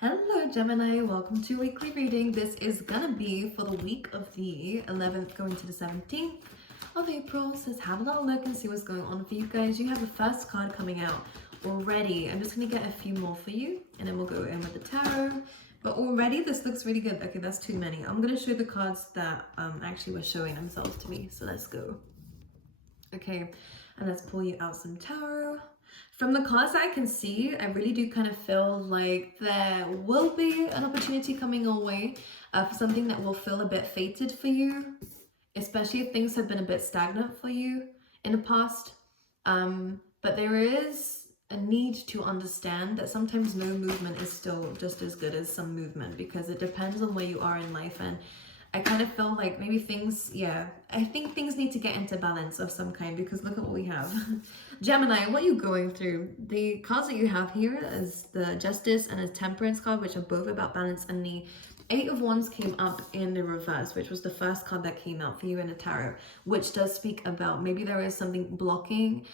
Hello Gemini, welcome to weekly reading. This is gonna be for the week of the 11th going to the 17th of April. So let's have a little look and see what's going on for you guys. You have the first card coming out already. I'm just gonna get a few more for you and then we'll go in with the tarot. But already this looks really good. Okay, that's too many. I'm gonna show the cards that actually were showing themselves to me. So let's go. Okay, and let's pull you out some tarot. From the cards that I can see, I really do kind of feel like there will be an opportunity coming your way for something that will feel a bit fated for you, especially if things have been a bit stagnant for you in the past. But there is a need to understand that sometimes no movement is still just as good as some movement, because it depends on where you are in life. And I kind of feel like maybe things, I think things need to get into balance of some kind, because look at what we have. Gemini, what are you going through? The cards that you have here is the Justice and a Temperance card, which are both about balance, and the Eight of Wands came up in the reverse, which was the first card that came out for you in the tarot, which does speak about maybe there is something blocking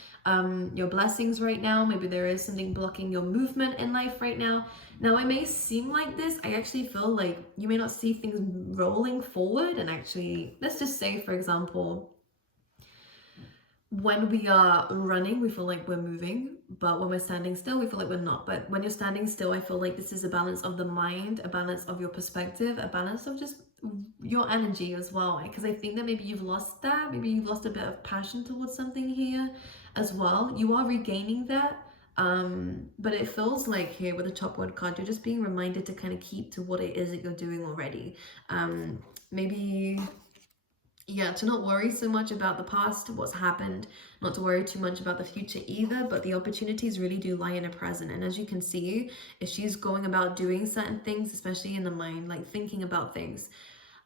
your blessings right now. Maybe there is something blocking your movement in life right now. Now, it may seem like this. I actually feel like you may not see things rolling forward. And actually, let's just say, for example, when we are running, we feel like we're moving, but when we're standing still, we feel like we're not. But when you're standing still, I feel like this is a balance of the mind, a balance of your perspective, a balance of just your energy as well. Because I think that maybe you've lost that. Maybe you've lost a bit of passion towards something here as well. You are regaining that. But it feels like here with the top one card, you're just being reminded to kind of keep to what it is that you're doing already. Maybe... to not worry so much about the past, what's happened, not to worry too much about the future either, but the opportunities really do lie in the present. And as you can see, if she's going about doing certain things, especially in the mind, like thinking about things,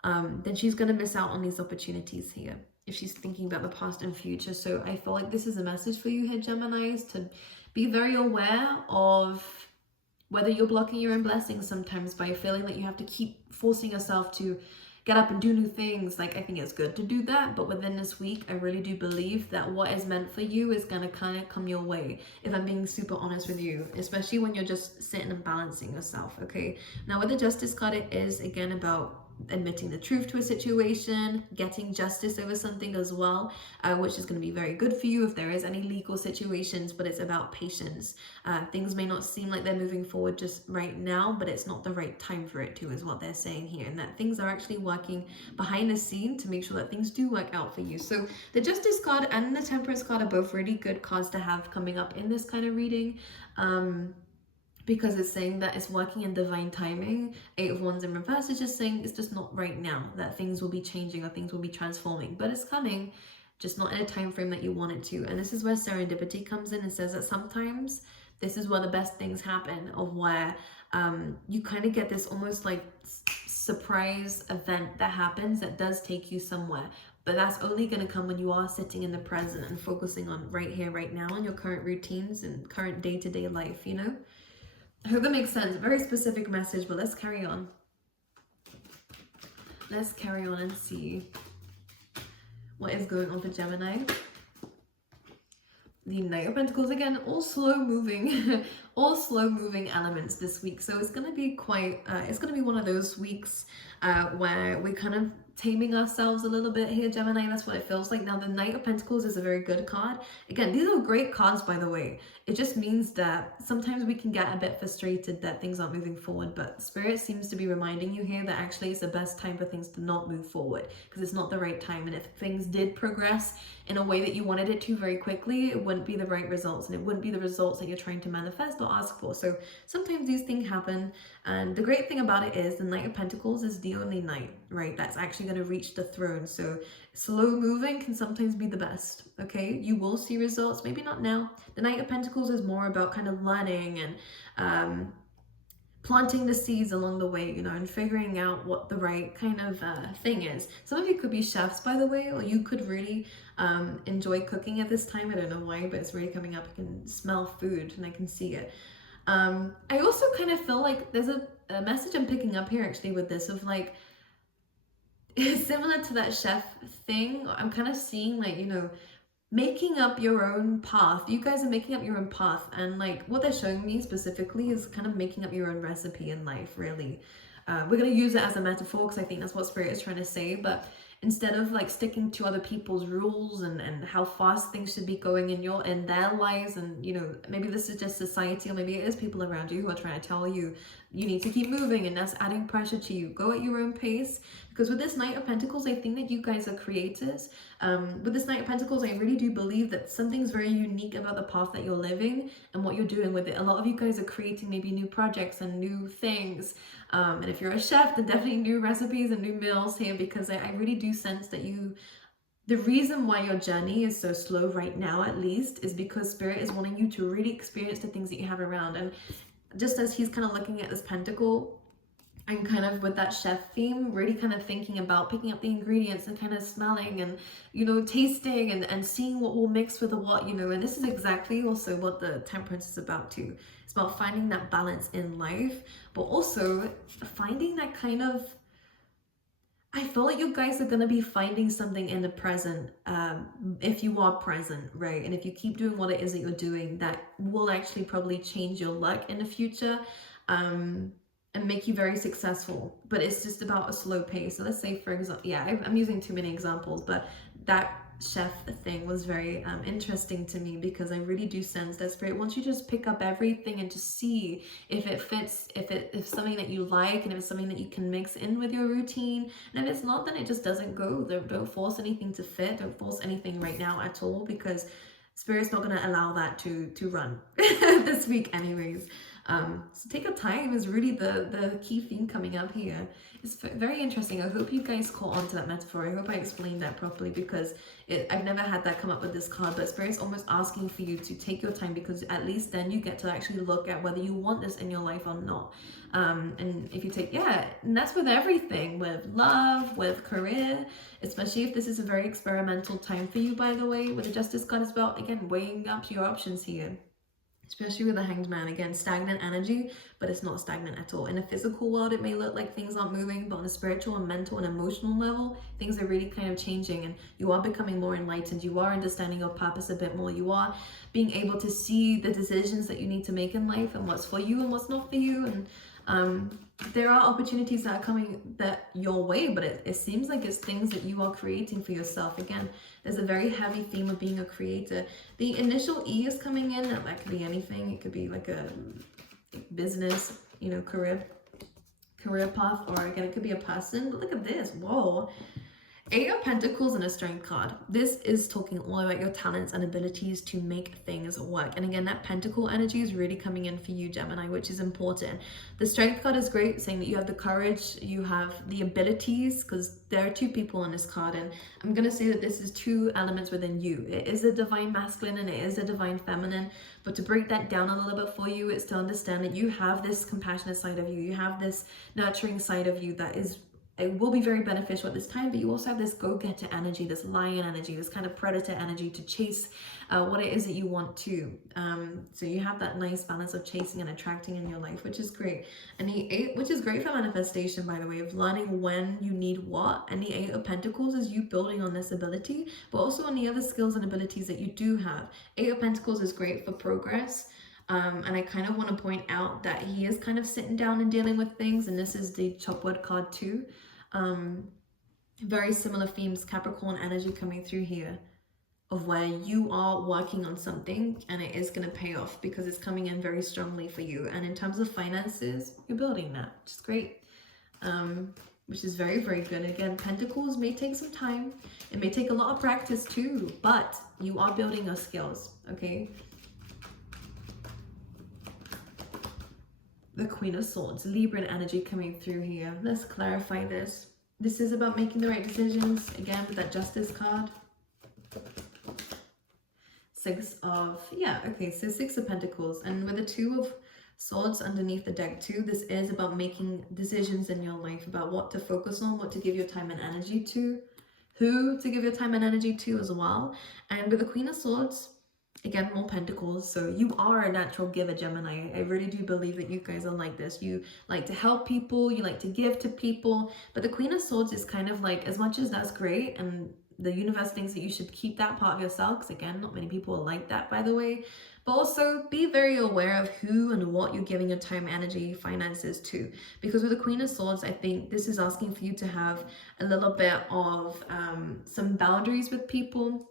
then she's going to miss out on these opportunities here if she's thinking about the past and future. So I feel like this is a message for you here, Geminis, to be very aware of whether you're blocking your own blessings sometimes by feeling like you have to keep forcing yourself to get up and do new things. Like, I think it's good to do that, but within this week, I really do believe that what is meant for you is gonna kind of come your way, if I'm being super honest with you, especially when you're just sitting and balancing yourself. Okay, now with the Justice card, it is again about admitting the truth to a situation, getting justice over something as well, which is going to be very good for you if there is any legal situations. But it's about patience. Things may not seem like they're moving forward just right now, but it's not the right time for it to, is what they're saying here, and that things are actually working behind the scene to make sure that things do work out for you. So the Justice card and the Temperance card are both really good cards to have coming up in this kind of reading, because it's saying that it's working in divine timing. Eight of Wands in reverse is just saying it's just not right now, that things will be changing or things will be transforming, but it's coming, just not in a time frame that you want it to. And this is where serendipity comes in and says that sometimes this is where the best things happen, of where you kind of get this almost like surprise event that happens that does take you somewhere. But that's only going to come when you are sitting in the present and focusing on right here, right now, on your current routines and current day-to-day life, you know? I hope that makes sense. A very specific message, but let's carry on. Let's carry on and see what is going on for Gemini. The Knight of Pentacles again, all slow moving, all slow moving elements this week. So it's going to be quite, it's going to be one of those weeks where we're kind of taming ourselves a little bit here, Gemini. That's what it feels like. Now, the Knight of Pentacles is a very good card. Again, these are great cards, by the way. It just means that sometimes we can get a bit frustrated that things aren't moving forward, but Spirit seems to be reminding you here that actually it's the best time for things to not move forward, because it's not the right time. And if things did progress in a way that you wanted it to very quickly, it wouldn't be the right results, and it wouldn't be the results that you're trying to manifest or ask for. So sometimes these things happen, and the great thing about it is the Knight of Pentacles is the only knight, right, that's actually going to reach the throne. So slow moving can sometimes be the best. Okay, you will see results, maybe not now. The Knight of Pentacles is more about kind of learning and planting the seeds along the way, you know, and figuring out what the right kind of thing is. Some of you could be chefs, by the way, or you could really enjoy cooking at this time. I don't know why, but it's really coming up. I can smell food and I can see it. I also kind of feel like there's a message I'm picking up here actually with this, of like, similar to that chef thing. I'm kind of seeing like, you know, making up your own path. You guys are making up your own path, and like what they're showing me specifically is kind of making up your own recipe in life, really. We're going to use it as a metaphor because I think that's what spirit is trying to say, but instead of like sticking to other people's rules and how fast things should be going in their lives, and you know, maybe this is just society, or maybe it is people around you who are trying to tell you you need to keep moving, and that's adding pressure to you. Go at your own pace, because with this Knight of Pentacles, I think that you guys are creators. With this Knight of Pentacles, I really do believe that something's very unique about the path that you're living and what you're doing with it. A lot of you guys are creating maybe new projects and new things. And if you're a chef, then definitely new recipes and new meals here, because I really do sense that the reason why your journey is so slow right now, at least, is because Spirit is wanting you to really experience the things that you have around. And just as he's kind of looking at this pentacle, and kind of with that chef theme, really kind of thinking about picking up the ingredients and kind of smelling and, you know, tasting and seeing what will mix with the what, you know. And this is exactly also what the Temperance is about too. It's about finding that balance in life, but also finding that kind of, I feel like you guys are going to be finding something in the present, if you are present, right? And if you keep doing what it is that you're doing, that will actually probably change your luck in the future. And make you very successful, but it's just about a slow pace. So let's say, for example, yeah, I'm using too many examples, but that chef thing was very interesting to me, because I really do sense that Spirit wants you to just pick up everything and just see if it fits, if it's something that you like, and if it's something that you can mix in with your routine. And if it's not, then it just doesn't go. Don't force anything to fit. Don't force anything right now at all, because Spirit's not going to allow that to run this week anyways. So take your time is really the key theme coming up here. It's very interesting. I hope you guys caught on to that metaphor. I hope I explained that properly, because I've never had that come up with this card, but Spirit's almost asking for you to take your time, because at least then you get to actually look at whether you want this in your life or not. And if you take, and that's with everything, with love, with career, especially if this is a very experimental time for you, by the way, with the Justice card as well. Again, weighing up your options here. Especially with the Hanged Man, again, stagnant energy, but it's not stagnant at all. In the physical world, it may look like things aren't moving, but on a spiritual and mental and emotional level, things are really kind of changing, and you are becoming more enlightened. You are understanding your purpose a bit more. You are being able to see the decisions that you need to make in life, and what's for you and what's not for you. And there are opportunities that are coming your way, but it seems like it's things that you are creating for yourself. Again, there's a very heavy theme of being a creator. The initial E is coming in. That could be anything. It could be like a business, you know, career path, or again, it could be a person. But look at this. Whoa. 8 of Pentacles and a Strength card. This is talking all about your talents and abilities to make things work. And again, that Pentacle energy is really coming in for you, Gemini, which is important. The Strength card is great, saying that you have the courage, you have the abilities, because there are 2 people in this card. And I'm going to say that this is 2 elements within you. It is a divine masculine and it is a divine feminine. But to break that down a little bit for you, it's to understand that you have this compassionate side of you. You have this nurturing side of you that it will be very beneficial at this time, but you also have this go-getter energy, this lion energy, this kind of predator energy to chase what it is that you want to. So you have that nice balance of chasing and attracting in your life, which is great. And the 8, which is great for manifestation, by the way, of learning when you need what. And the 8 of Pentacles is you building on this ability, but also on the other skills and abilities that you do have. 8 of Pentacles is great for progress. And I kind of want to point out that he is kind of sitting down and dealing with things, and this is the Chopwood card too. Very similar themes, Capricorn energy coming through here, of where you are working on something and it is going to pay off because it's coming in very strongly for you. And in terms of finances, you're building that, which is great, which is very, very good. Again, Pentacles may take some time. It may take a lot of practice too, but you are building your skills, okay? The Queen of Swords, Libran energy coming through here. Let's clarify this. This is about making the right decisions. Again, with that Justice card. 6 of, so 6 of Pentacles. And with the 2 of Swords underneath the deck too, this is about making decisions in your life, about what to focus on, what to give your time and energy to, who to give your time and energy to as well. And with the Queen of Swords, again, more Pentacles. So you are a natural giver, Gemini. I really do believe that you guys are like this. You like to help people, you like to give to people. But the Queen of Swords is kind of like, as much as that's great, and the universe thinks that you should keep that part of yourself, because again, not many people are like that, by the way. But also be very aware of who and what you're giving your time, energy, finances to. Because with the Queen of Swords, I think this is asking for you to have a little bit of some boundaries with people,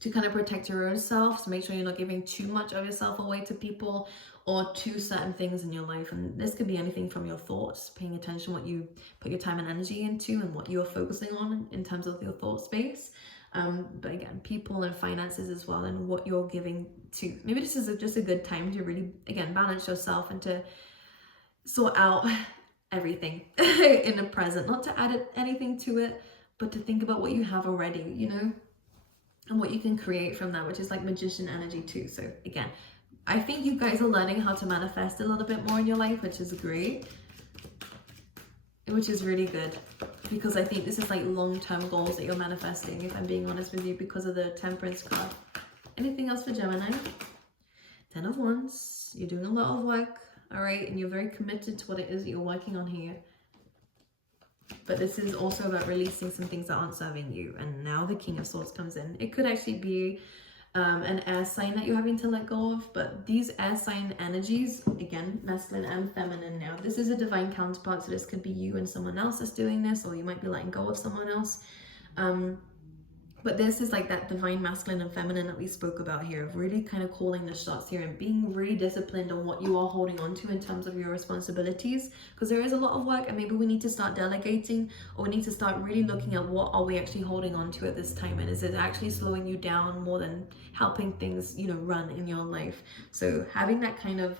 to kind of protect your own self. So make sure you're not giving too much of yourself away to people or to certain things in your life. And this could be anything from your thoughts, paying attention what you put your time and energy into and what you're focusing on in terms of your thought space. But again, people and finances as well, and what you're giving to. Maybe this is just a good time to really, again, balance yourself and to sort out everything in the present. Not to add anything to it, but to think about what you have already, you know, and what you can create from that, which is like magician energy too. So again, I think you guys are learning how to manifest a little bit more in your life, which is great, which is really good, because I think this is like long-term goals that you're manifesting, if I'm being honest with you, because of the Temperance card. Anything else for Gemini? 10 of Wands. You're doing a lot of work, all right, and you're very committed to what it is that you're working on here. But this is also about releasing some things that aren't serving you. And now the King of Swords comes in. It could actually be an air sign that you're having to let go of. But these air sign energies, again, masculine and feminine now. This is a divine counterpart. So this could be you and someone else that's doing this. Or you might be letting go of someone else. But this is like that divine masculine and feminine that we spoke about here, of really kind of calling the shots here and being really disciplined on what you are holding on to in terms of your responsibilities, because there is a lot of work, and maybe we need to start delegating, or we need to start really looking at what are we actually holding on to at this time, and is it actually slowing you down more than helping things, you know, run in your life. So having that kind of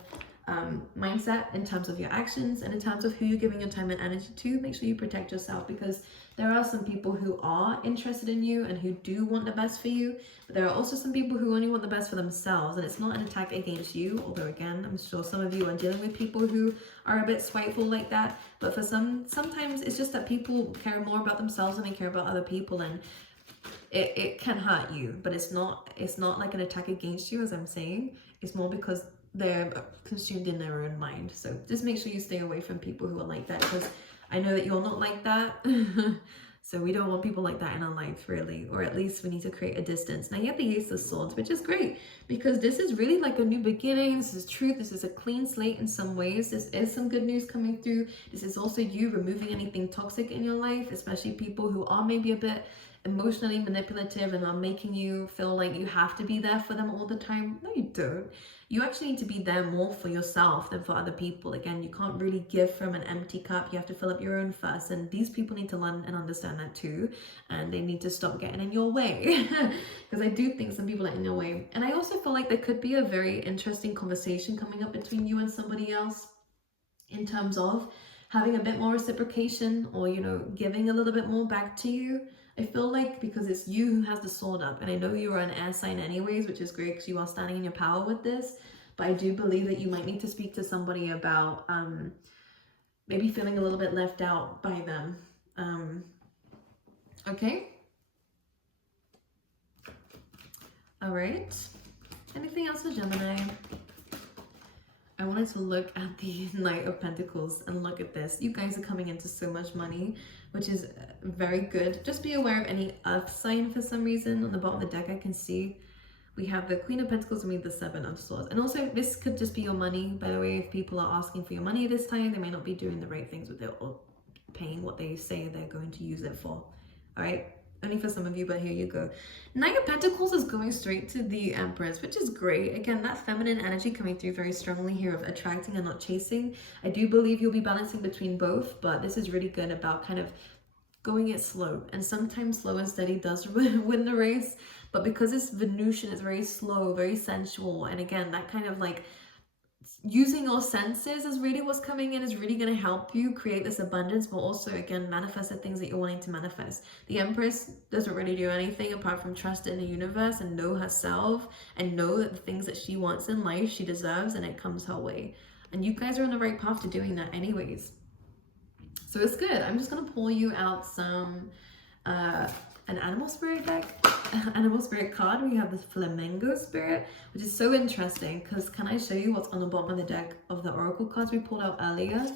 mindset in terms of your actions and in terms of who you're giving your time and energy to, make sure you protect yourself, because there are some people who are interested in you and who do want the best for you, but there are also some people who only want the best for themselves, and it's not an attack against you, although again, I'm sure some of you are dealing with people who are a bit spiteful like that. But for sometimes it's just that people care more about themselves than they care about other people, and it can hurt you, but it's not like an attack against you, as I'm saying. It's more because they're consumed in their own mind. So just make sure you stay away from people who are like that, because I know that you're not like that. So we don't want people like that in our life, really, or at least we need to create a distance. Now you have the Ace of Swords, which is great, because this is really like a new beginning. This is truth. This is a clean slate in some ways. This is some good news coming through. This is also you removing anything toxic in your life, especially people who are maybe a bit emotionally manipulative and are making you feel like you have to be there for them all the time. No, you don't. You actually need to be there more for yourself than for other people. Again, you can't really give from an empty cup. You have to fill up your own first, and these people need to learn and understand that too, and they need to stop getting in your way, because I do think some people are in your way. And I also feel like there could be a very interesting conversation coming up between you and somebody else in terms of having a bit more reciprocation, or, you know, giving a little bit more back to you. I feel like because it's you who has the sword up, and I know you're an air sign anyways, which is great because you are standing in your power with this, but I do believe that you might need to speak to somebody about maybe feeling a little bit left out by them. Okay? All right. Anything else for Gemini? I wanted to look at the Knight of Pentacles and look at this. You guys are coming into so much money, which is very good. Just be aware of any earth sign for some reason. On the bottom of the deck, I can see we have the Queen of Pentacles and we have the Seven of Swords. And also, this could just be your money. By the way, if people are asking for your money this time, they may not be doing the right things with it or paying what they say they're going to use it for. All right? Only for some of you, but here you go. Knight of Pentacles is going straight to the Empress, which is great. Again, that feminine energy coming through very strongly here of attracting and not chasing. I do believe you'll be balancing between both, but this is really good about kind of going it slow. And sometimes slow and steady does win the race, but because it's Venusian, it's very slow, very sensual. And again, that kind of like using your senses is really what's coming in, is really going to help you create this abundance, but also again manifest the things that you're wanting to manifest. The Empress doesn't really do anything apart from trust in the universe and know herself and know that the things that she wants in life she deserves, and it comes her way. And you guys are on the right path to doing that anyways, so it's good. I'm just going to pull you out some an animal spirit deck, animal spirit card. We have this flamingo spirit, which is so interesting because can I show you what's on the bottom of the deck of the oracle cards we pulled out earlier?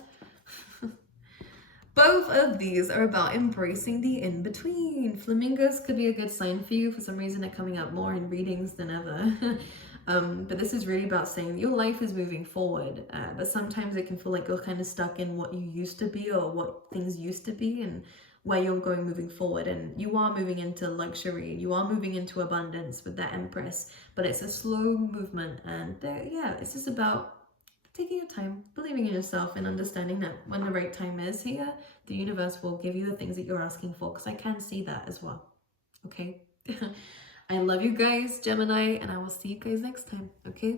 Both of these are about embracing the in-between. Flamingos could be a good sign for you. For some reason, they're coming up more in readings than ever. But this is really about saying your life is moving forward, but sometimes it can feel like you're kind of stuck in what you used to be or what things used to be and where you're going moving forward. And you are moving into luxury, you are moving into abundance with that Empress, but it's a slow movement. And yeah, it's just about taking your time, believing in yourself, and understanding that when the right time is here, the universe will give you the things that you're asking for, because I can see that as well. Okay? I love you guys, Gemini, and I will see you guys next time. Okay?